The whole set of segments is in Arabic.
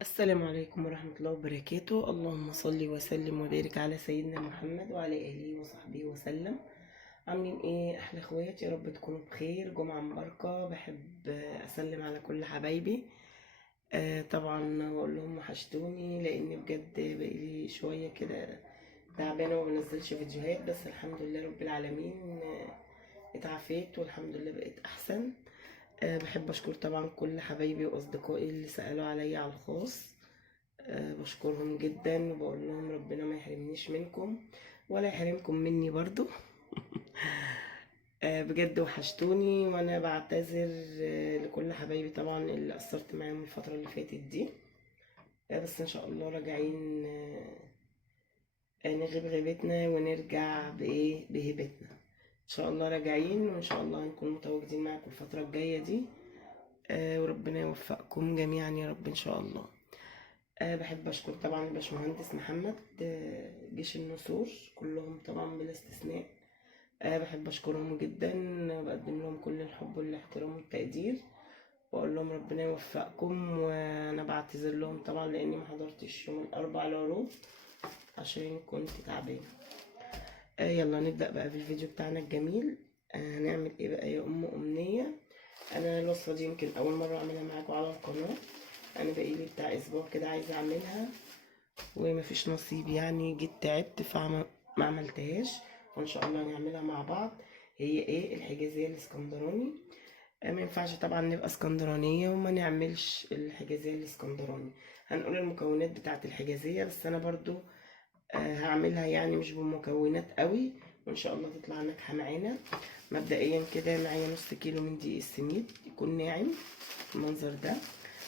السلام عليكم ورحمة الله وبركاته. اللهم صل وسلم وبارك على سيدنا محمد وعلى آله وصحبه وسلم. عاملين ايه احلى اخوات؟ يا رب تكونوا بخير. جمعة مباركة. بحب اسلم على كل حبايبي. طبعا اقول لهم وحشتوني، لان بجد بقالي شوية كده تعبانة وما بنزلش فيديوهات، بس الحمد لله رب العالمين اتعافيت والحمد لله بقيت احسن. بحب اشكر طبعا كل حبايبي واصدقائي اللي سألوا عليا على الخاص. بشكرهم جدا وبقول لهم ربنا ما يحرمنيش منكم ولا يحرمكم مني برضو. بجد وحشتوني، وانا بعتذر لكل حبايبي طبعا اللي قصرت معاهم الفترة اللي فاتت دي. بس ان شاء الله راجعين، نغيب غيبتنا ونرجع بايه بهيبتنا. ان شاء الله راجعين، وان شاء الله هنكون متواجدين معاكم الفترة الجاية دي. وربنا يوفقكم جميعا يا رب ان شاء الله. بحب أشكر طبعا الباشمهندس محمد، جيش النسور كلهم طبعا بلا استثناء. بحب أشكرهم جدا، بقدم لهم كل الحب والاحترام والتقدير، وأقول لهم ربنا يوفقكم. وأنا بعتذر لهم طبعا لأني ما حضرتش يوم الأربع العروض عشان كنت تعبانة. يلا نبدأ بقى في الفيديو بتاعنا الجميل. هنعمل ايه بقى يا أمنية؟ أنا الوصفة دي يمكن أول مرة أعملها معاكم على القناة. أنا بقالي بتاع أسبوع كده عايزة أعملها ومفيش نصيب، يعني جيت تعبت فما عملتهاش، وان شاء الله نعملها مع بعض. هي ايه؟ الحجازية الاسكندراني. ما ينفعش طبعا نبقى اسكندرانية وما نعملش الحجازية الاسكندراني. هنقول المكونات بتاعت الحجازية، بس انا برضو هعملها يعني مش بمكونات قوي، وان شاء الله تطلع ناجحة معانا. مبدئيا كده معايا نص كيلو من دقيق السميد يكون ناعم المنظر ده.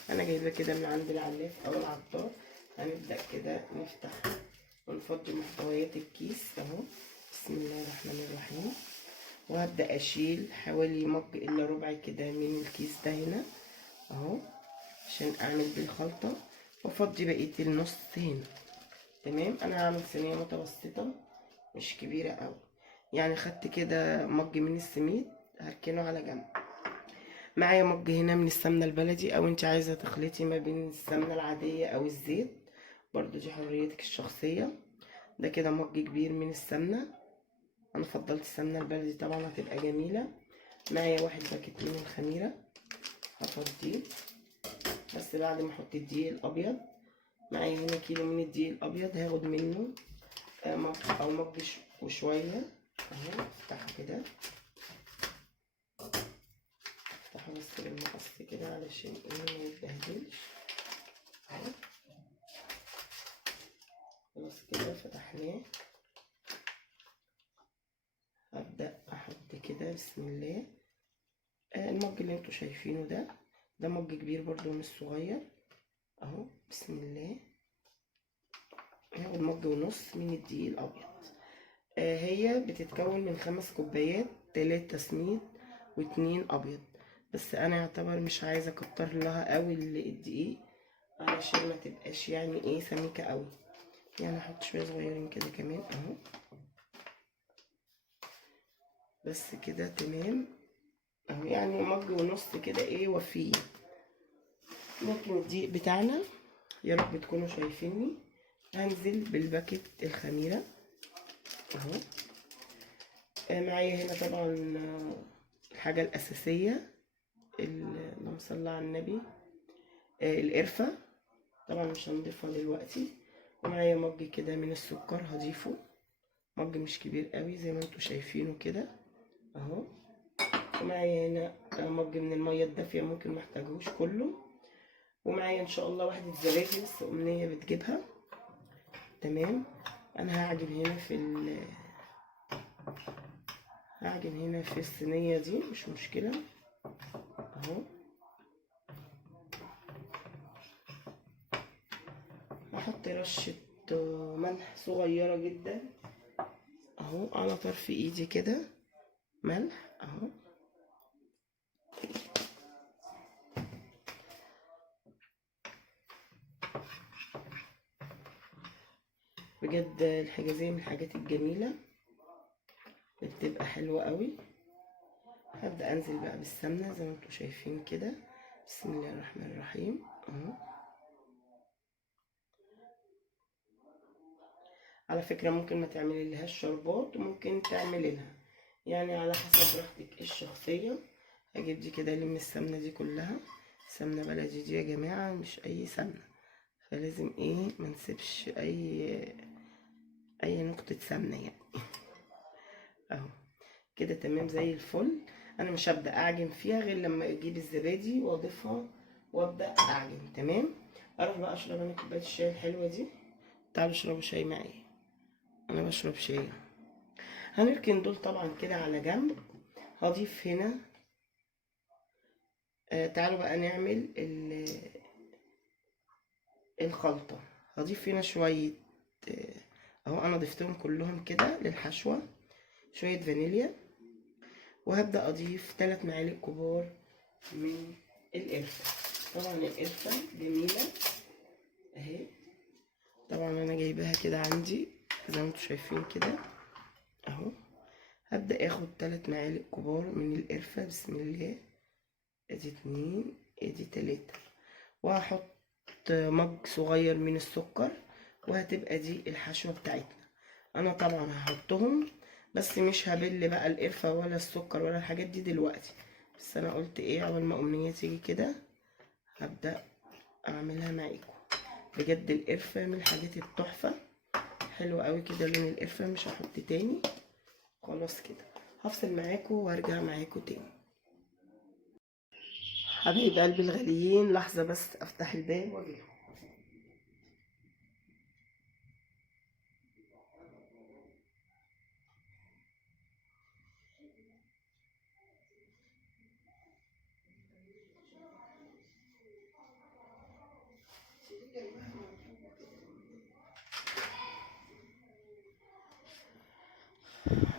انا جايبه كده من عند العلاف او العطار. هنبدأ كده نفتح ونفضي محتويات الكيس اهو. بسم الله الرحمن الرحيم. وهبدأ اشيل حوالي مج الا ربع كده من الكيس ده هنا اهو، عشان اعمل بالخلطة، وافضي بقية النص هنا. تمام. انا هعمل صينية متوسطة مش كبيرة اوي، يعني خدت كده مج من السميد هركنه على جنب. معايا مج هنا من السمنة البلدي، او انت عايزة تخلطي ما بين السمنة العادية او الزيت، برضو دي حريتك الشخصية. ده كده مج كبير من السمنة، انا فضلت السمنة البلدي طبعا هتبقى جميلة. معايا واحد باكيت من الخميرة هفضيه بس بعد ما احط الدقيق الابيض. معايا هنا كيلو من الدقيق الابيض، هاخد منه مج او مج وشوية اهو. افتحه كده، افتحه بس بالمقص كده علشان ايه ما يتبهدلش اهو. خلاص كده فتحناه. هبدأ احط كده بسم الله. المج اللي انتوا شايفينه ده مج كبير برضو مش صغير اهو. بسم الله. هاخد مج ونص من الدقيق الابيض. هي بتتكون من 5 كوبايات، 3 سميد واتنين ابيض، بس انا يعتبر مش عايزه اكتر لها قوي الدقيق علشان ما تبقاش يعني ايه سميكه قوي، يعني احط شويه صغيرين كده كمان اهو. بس كده تمام اهو، يعني مج ونص كده ايه وفيه. ممكن الدقيق بتاعنا يا رب تكونوا شايفيني. هنزل بالباكت الخميرة اهو. معايا هنا طبعا الحاجة الأساسية اللهم صل على النبي، القرفة. طبعا مش هنضيفها دلوقتي. ومعايا مج كده من السكر هضيفه، مج مش كبير قوي زي ما انتوا شايفينه كده اهو. ومعايا هنا مج من المية الدافية، ممكن محتاجهوش كله. ومعايا ان شاء الله واحدة زبادي بس أمنية بتجيبها. تمام. انا هعجن هنا في الصينية دي مش مشكلة اهو. هحط رشة ملح صغيرة جدا اهو على طرف ايدي كده، ملح اهو. بجد الحجازية من الحاجات الجميلة اللي بتبقى حلوة قوي. هبدأ انزل بقى بالسمنة زي ما انتوا شايفين كده. بسم الله الرحمن الرحيم اهو. على فكرة ممكن ما تعملي لهاش شربات وممكن تعملي لها، يعني على حسب راحتك الشخصية. هجيب دي كده الم السمنة دي كلها، سمنة بلدي دي يا جماعة مش اي سمنة، فلازم ايه ما نسيبش اي نقطة سمنة يعني. اهو كده تمام زي الفل. انا مش هبدأ اعجن فيها غير لما اجيب الزبادي واضيفها وابدأ اعجن. تمام. اروح بقى اشرب انا كوباية الشاي الحلوة دي. تعالوا اشربوا شاي معايا، انا بشرب شاي. هنركن دول طبعا كده على جنب. هضيف هنا تعالوا بقى نعمل الخلطة. هضيف هنا شوية اهو انا ضفتهم كلهم كده للحشوة، شوية فانيليا، وهبدأ اضيف 3 معالق كبار من القرفة. طبعا القرفة جميلة اهي، طبعا انا جايباها كده عندي زي ما انتوا شايفين كده اهو. هبدأ اخد 3 معالق كبار من القرفة، بسم الله. ادي 2 ادي 3، وهحط مج صغير من السكر، وهتبقى دي الحشوة بتاعتنا. انا طبعا هحطهم بس مش هبل بقى القرفة ولا السكر ولا الحاجات دي دلوقتي، بس انا قلت ايه اول ما امنية تيجي كده هبدأ اعملها معاكم. بجد القرفة من الحاجات التحفة، حلوة قوي كده لون القرفة. مش هحط تاني خلاص كده. هفصل معاكم وارجع معاكم تاني. حبايب قلبي الغاليين، لحظة بس افتح الباب واجيلكم.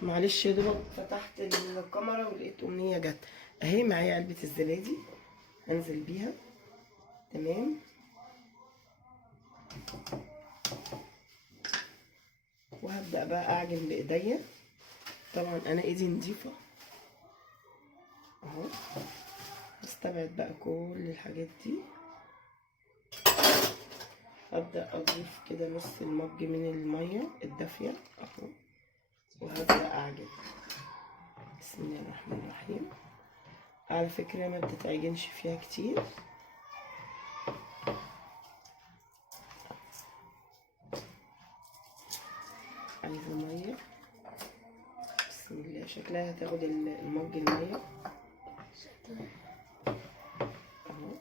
معلش يا دوبك فتحت الكاميرا ولقيت امنية جت اهي. معايا علبة الزبادي هنزل بيها. تمام. وهبدأ بقى اعجن بايديا. طبعا انا ايدي نضيفة اهو. هستبعد بقى كل الحاجات دي. هبدأ اضيف كده نص المج من المية الدافية اهو، وهبدأ اعجن. بسم الله الرحمن الرحيم. على فكرة ما بتتعجنش فيها كتير. عايزة مية، بسم الله. شكلها هتاخد المج المية اهو.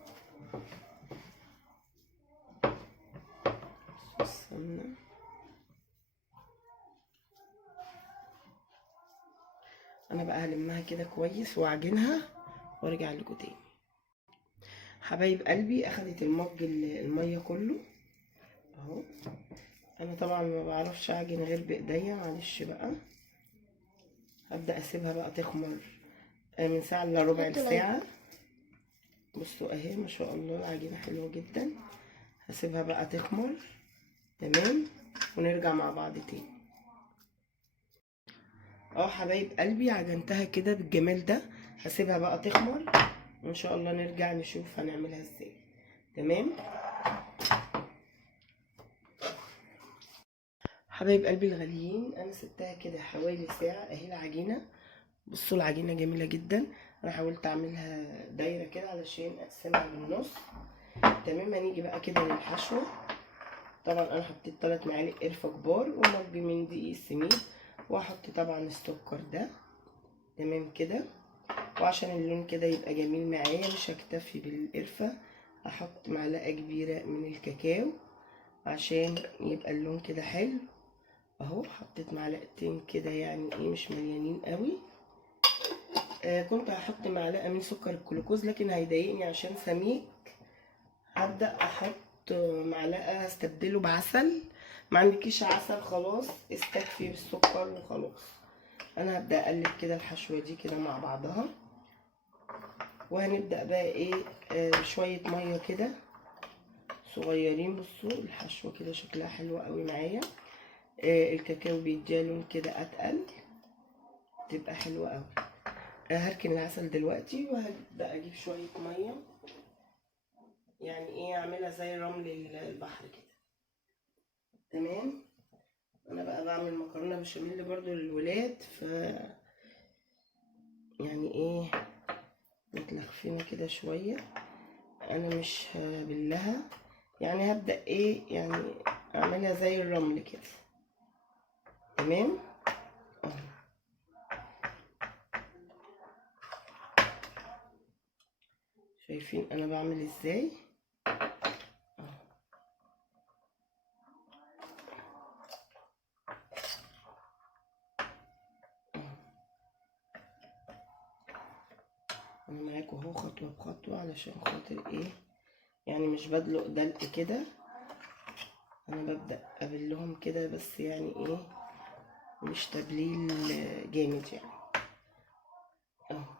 السمنة انا بقى هلمها كده كويس واعجنها وارجع لكم تاني. حبايب قلبي اخدت المج المية كله اهو. انا طبعا ما بعرفش اعجن غير بايديا، معلش بقى. هبدأ اسيبها بقى تخمر من ساعة الا ربع ساعة. بصوا اهي ما شاء الله العجينة حلوة جدا. هسيبها بقى تخمر. تمام. ونرجع مع بعض تاني. حبايب قلبي عجنتها كده بالجمال ده. هسيبها بقى تخمر وان شاء الله نرجع نشوف هنعملها ازاي. تمام. حبايب قلبي الغاليين، انا سبتها كده حوالي ساعة اهي العجينة. بصوا العجينة جميلة جدا. انا حاولت اعملها دايرة كده علشان اقسمها بالنص. تمام. هنيجي بقى كده للحشوة. طبعا انا حطيت 3 معالق قرفة كبار ومج من دقيق السميد، وهحط طبعا السكر ده. تمام كده. وعشان اللون كده يبقى جميل معايا مش هكتفي بالقرفة، هحط معلقة كبيرة من الكاكاو عشان يبقى اللون كده حلو اهو. حطيت معلقتين كده يعني ايه مش مليانين قوي. كنت هحط معلقة من سكر الجلوكوز لكن هيضايقني عشان سميك. هبدأ احط معلقة هستبدله بعسل. ما عندكيش عسل خلاص استكفي بالسكر وخلاص. انا هبدأ اقلب كده الحشوة دي كده مع بعضها. وهنبدأ بقى ايه بشوية مية كده صغيرين. بصوا الحشوة كده شكلها حلو قوي معايا. الكاكاو بيديها لون كده اتقل، تبقى حلوة قوي. هركن العسل دلوقتي وهبدأ اجيب شوية مية، يعني ايه اعملها زي رمل البحر كده. تمام. انا بقى بعمل مكرونه بشاميل برضو للولاد، يعني ايه، متلخفينه كده شويه. انا مش هبلها، يعني هبدا ايه يعني اعملها زي الرمل كده. تمام. شايفين انا بعمل ازاي؟ انا معاكم اهو خطوه بخطوه علشان خاطر ايه، يعني مش بدلق دلق كده، انا ببدا ابلهم كده بس، يعني ايه مش تبليل جامد يعني. اهو.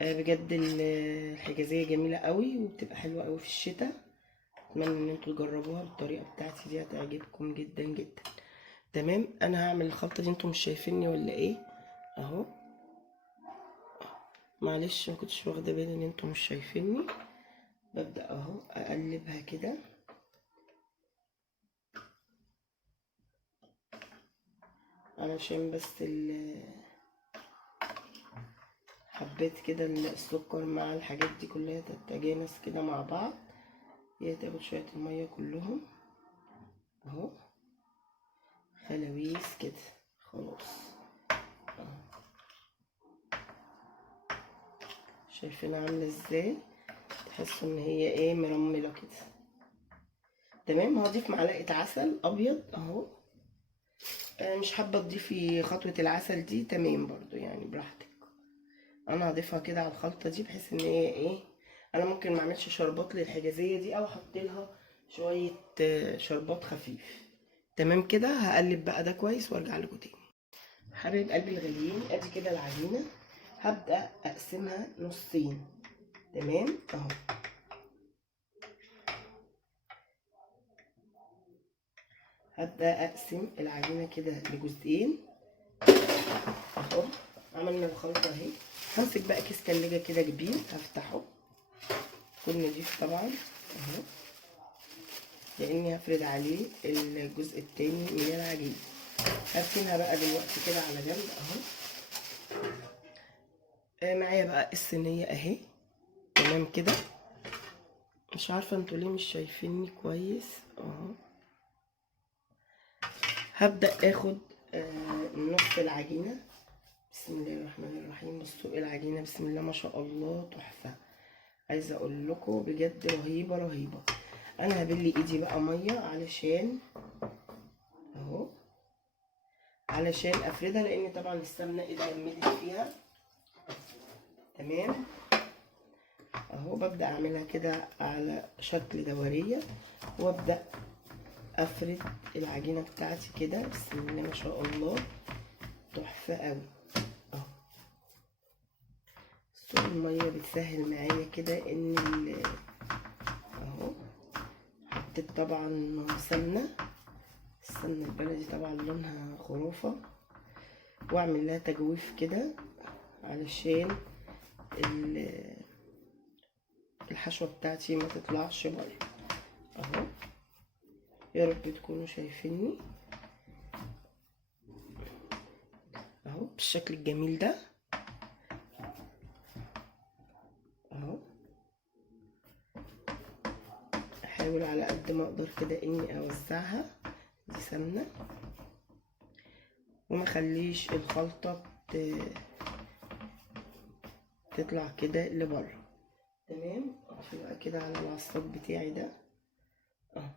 بجد الحجازيه جميله قوي وبتبقى حلوه قوي في الشتاء. اتمنى ان انتوا تجربوها بالطريقه بتاعتي دي، هتعجبكم جدا جدا. تمام. انا هعمل الخلطه دي، انتوا مش شايفيني ولا ايه؟ اهو. معلش ما كنتش واخده بالي ان انتوا مش شايفيني. ببدا اهو اقلبها كده علشان بس حبيت كده السكر مع الحاجات دي كلها تتجانس كده مع بعض. هي تاخد شويه الميه كلهم اهو، خلاويص كده خلاص. شايفينها عامله ازاي؟ تحسوا ان هي ايه مرمله كده. تمام. هضيف معلقه عسل ابيض اهو. مش حابه تضيفي خطوه العسل دي، تمام برضو يعني براحتك. انا هضيفها كده على الخلطه دي بحيث ان هي ايه، انا ممكن ما اعملش شربات للحجازيه دي او احط لها شويه شربات خفيف. تمام كده. هقلب بقى ده كويس وارجع لكم تاني. حبايب قلبي الغاليين، ادي كده العجينه. هبدا اقسمها نصين. تمام اهو. هبدا اقسم العجينه كده لجزئين اهو. عملنا الخلطه اهي. همسك بقى كيس تلاجة كده كبير، هفتحه يكون نضيف طبعا اهو، لاني هفرد عليه الجزء التاني من العجينه. هركنها بقى دلوقتي كده على جنب اهو. معايا بقى الصينيه اهي. تمام كده. مش عارفه انتوا ليه مش شايفيني كويس اهو. هبدا اخد نص العجينه. بسم الله الرحمن الرحيم. بصوا العجينه بسم الله ما شاء الله تحفه. عايزه اقول لكم بجد رهيبه رهيبه. انا هبل ايدي بقى ميه علشان اهو، علشان افردها، لان طبعا السمنه اتجمدت فيها. تمام اهو. ببدا اعملها كده على شكل دوريه، وابدا افرد العجينه بتاعتي كده بسم الله ما شاء الله تحفه قوي اهو. الميه بتسهل معايا كده ان اهو. حطيت طبعا سمنه، السمنه البلدي طبعا لونها خرافه، واعمل لها تجويف كده علشان الحشوه بتاعتي ما تطلعش بره اهو. يا رب تكونوا شايفيني اهو بالشكل الجميل ده اهو. احاول على قد ما اقدر كده اني اوزعها دي سمنه، وما خليش الخلطه تطلع كده لبره. تمام. اقفل بقى كده على العصاج بتاعي ده اهو.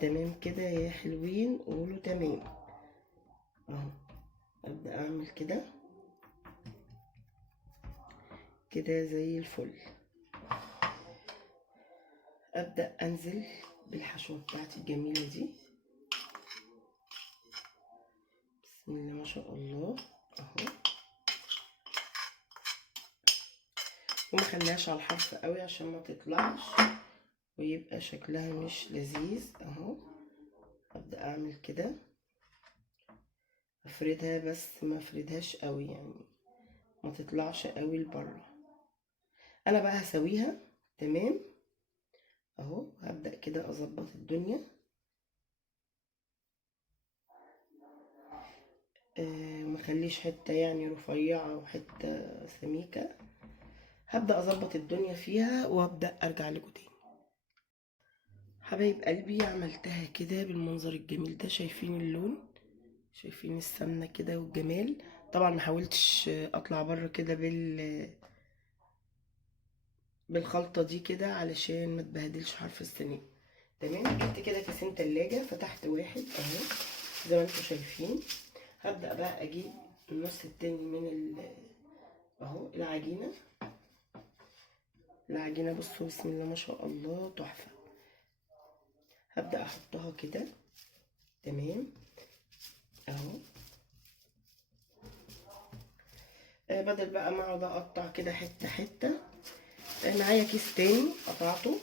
تمام كده يا حلوين، قولوا تمام اهو. ابدا اعمل كده كده زي الفل. ابدا انزل بالحشوه بتاعتي الجميله دي بسم الله ما شاء الله اهو. وما خليهاش على الحرف قوي عشان ما تطلعش ويبقى شكلها مش لذيذ اهو. ابدا اعمل كده افردها بس ما افردهاش قوي، يعني ما تطلعش قوي لبره. انا بقى هسويها. تمام اهو. هبدا كده اظبط الدنيا ومخليش حتة يعني رفيعة وحتة سميكة. هبدأ اظبط الدنيا فيها وابدأ ارجع لكم تاني. حبايب قلبي عملتها كده بالمنظر الجميل ده، شايفين اللون، شايفين السمنة كده والجمال. طبعا ما حاولتش اطلع بره كده بالخلطة دي كده علشان ما تبهدلش حرف الصينية. تمام. جبت كده كيسين تلاجة، فتحت واحد اهو زي ما انتم شايفين. هبدأ بقى اجيب النص التاني من اهو العجينة. العجينة بصوا بسم الله ما شاء الله تحفة. هبدأ احطها كده. تمام اهو. بدل بقى ما اقعد اقطع كده حتة حتة، معايا كيس تاني قطعته.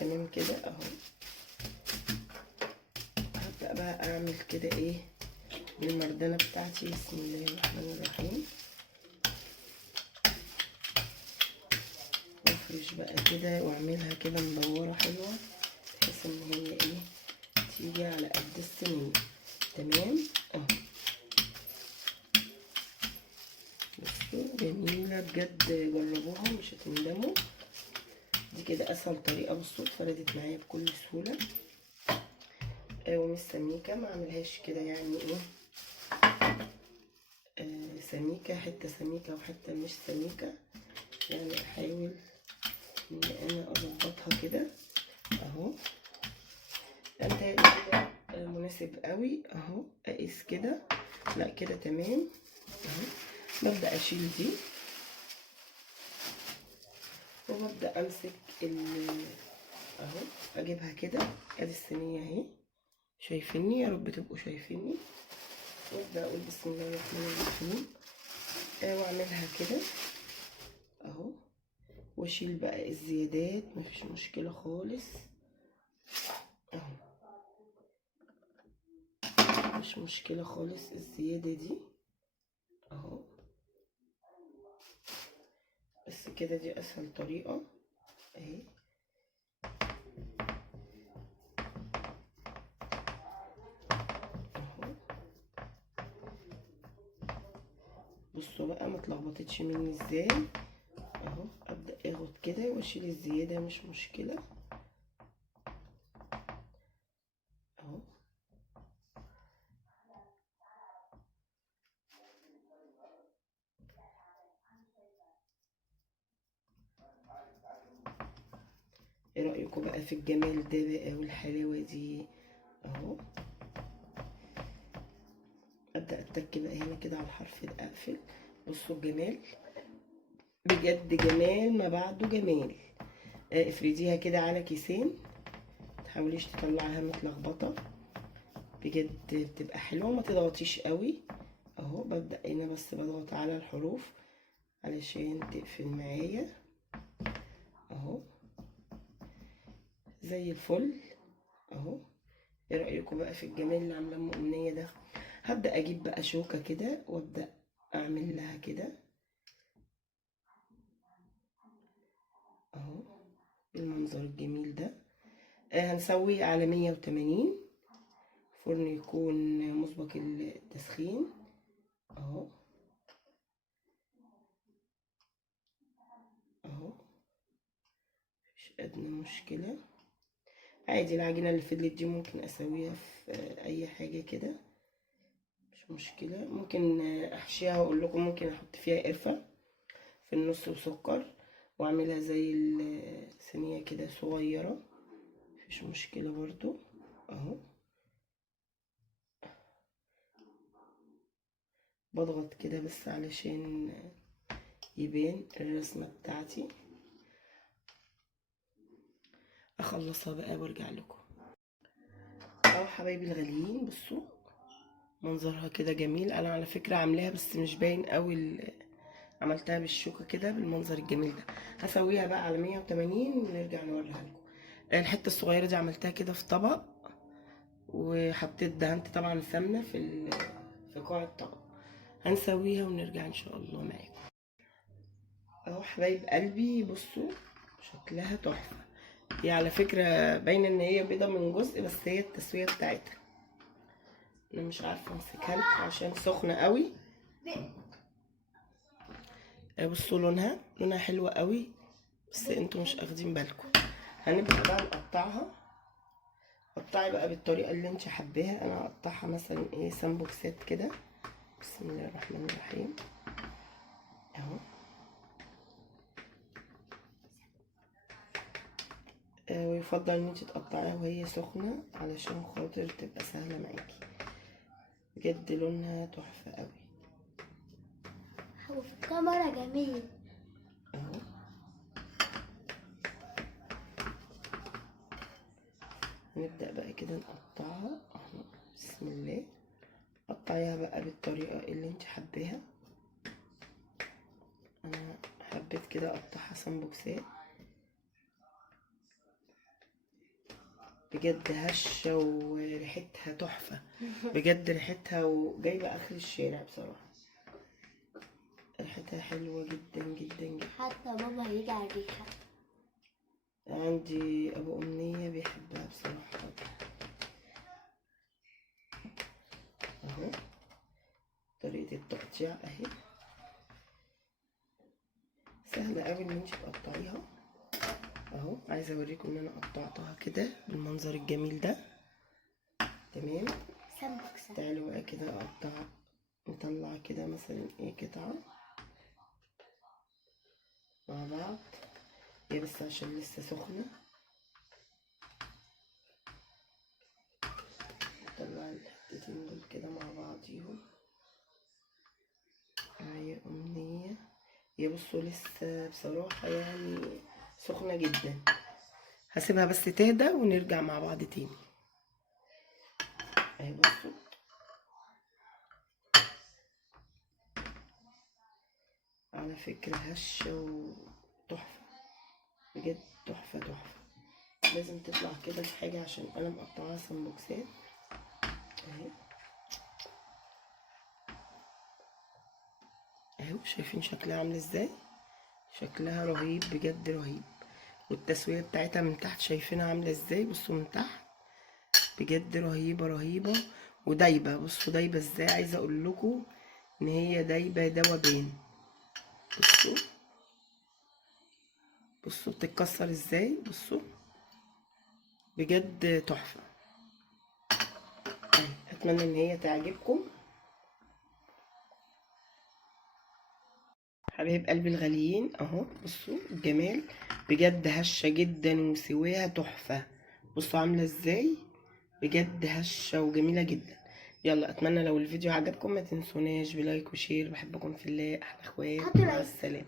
تمام كده اهو. هبدأ بقى اعمل كده ايه بالمردانة بتاعتي. بسم الله الرحمن الرحيم. وافرش بقى كده واعملها كده مدورة حلوة، بحيث ان هي ايه تيجي على قد الصينية. تمام اهو. بصوا جميلة بجد، جربوها مش هتندموا. دي كده اسهل طريقة. بصوا اتفردت معايا بكل سهولة. ومش سميكة، ما اعملهاش كده يعني ايه سميكة، حتة سميكة وحتة مش سميكة. يعني احاول ان انا اظبطها كده اهو. انت كده مناسب قوي اهو. اقيس كده، لا كده تمام اهو. ببدأ اشيل دي وببدأ امسك اهو اجيبها كده. ادي الصينية اهي، شايفيني؟ يا رب تبقوا شايفيني. وابدأ اقول بسم الله الرحمن الرحيم. واعملها كده اهو، واشيل بقى الزيادات، مفيش مشكلة خالص اهو. مش مشكلة خالص الزيادة دي اهو. بس كده دي اسهل طريقة اهي. اهو بصوا بقى ما اتلخبطتش مني ازاي اهو. ابدا اخد كده واشيل الزياده، مش مشكله اهو. ايه رايكم بقى في الجمال ده بقى والحلاوه دي اهو. ابدا اتك بقى هنا كده على الحرف ده، اقفل. بصوا الجمال بجد، جمال ما بعده جمال. افرديها كده على كيسين، متحاوليش تطلعها متلخبطه، بجد بتبقى حلوه. ما تضغطيش قوي اهو. ببدا هنا بس بضغط على الحروف علشان تقفل معايا اهو زي الفل اهو. ايه رايكم بقى في الجمال اللي عاملاه ام امنيه ده؟ هبدا اجيب بقى شوكه كده وابدا اعمل لها كده اهو بالمنظر الجميل ده. هنسويه على 180، فرن يكون مسبق التسخين اهو. اهو مفيش ادنى مشكله. عادي العجينه اللي فضلت دي ممكن اسويها في اي حاجه كده، مش مشكله. ممكن احشيها واقول لكم ممكن احط فيها قرفه في النص وسكر، واعملها زي الصينيه كده صغيره، مفيش مشكله برضو اهو. بضغط كده بس علشان يبان الرسمه بتاعتي. اخلصها بقى وارجع لكم اهو. حبايبي الغاليين بصوا منظرها كده جميل. انا على فكره عاملاها بس مش باين قوي، عملتها بالشوكه كده بالمنظر الجميل ده. هسويها بقى على 180 ونرجع نوريها لكم. الحته الصغيره دي عملتها كده في طبق، وحطيت دهنت طبعا سمنه في قاع الطبق. هنسويها ونرجع ان شاء الله معاكم اهو. حبايب قلبي بصوا شكلها تحفه. هي على فكره باينه ان هي بيضه من جزء، بس هي التسويه بتاعتها انا مش عارفه امسكها لكم عشان سخنه قوي. بصوا لونها حلوه قوي، بس انتوا مش اخدين بالكم. هنبدا بقى نقطعها. قطعي بقى بالطريقه اللي انت حباها. انا هقطعها مثلا ايه سامبوكسات كده. بسم الله الرحمن الرحيم اهو. ويفضل ان انت تقطعيها وهي سخنه علشان خاطر تبقى سهله معاكي. بجد لونها تحفه قوي. هو في الكاميرا جميل اهو. هنبدأ بقى كده نقطعها اهو. بسم الله. قطعيها بقى بالطريقة اللي انت حباها. انا حبيت كده اقطعها سمبوكسات. بجد هشة وريحتها تحفة. بجد ريحتها وجايبة اخر الشارع بصراحة. ريحتها حلوة جدا جدا جدا. حتى بابا هيجي على الريحة. عندي ابو امنية بيحبها بصراحة. اهو طريقة التقطيع اهي. سهلة اوي ان انت تقطعيها اهو. عايزة اوريكم ان انا قطعتها كده بالمنظر الجميل ده. تمام. سامبوكسة. تعالوا بقى كده نطلع كده مثلا ايه قطعة مع بعض. هي بس عشان لسه سخنة. نطلع الحتتين دول كده مع بعضيهم. هي أمنية. هي بصوا لسه بصراحة يعني سخنة جدا. هسيبها بس تهدى ونرجع مع بعض تاني. اهي بصوا. على فكرة هشة وتحفة. بجد تحفة تحفة. لازم تطلع كده في حاجة عشان انا مقطعاها سمبوكسات اهي. اهو شايفين شكلها عامل ازاي. شكلها رهيب بجد رهيب. والتسوية بتاعتها من تحت شايفينها عاملة ازاي. بصوا من تحت بجد رهيبة رهيبة. ودايبة. بصوا دايبة ازاي. عايزة اقول لكم ان هي دايبة دوبان. بصوا. بصوا بتتكسر ازاي. بصوا بجد تحفة. اتمنى ان هي تعجبكم حبايب قلبي الغاليين. اهو بصوا الجمال. بجد هشة جدا وسواها تحفة. بصوا عاملة ازاي. بجد هشة وجميلة جدا. يلا اتمنى لو الفيديو عجبكم ما تنسوناش بلايك وشير. بحبكم في الله. احلى اخوات. مع السلامة.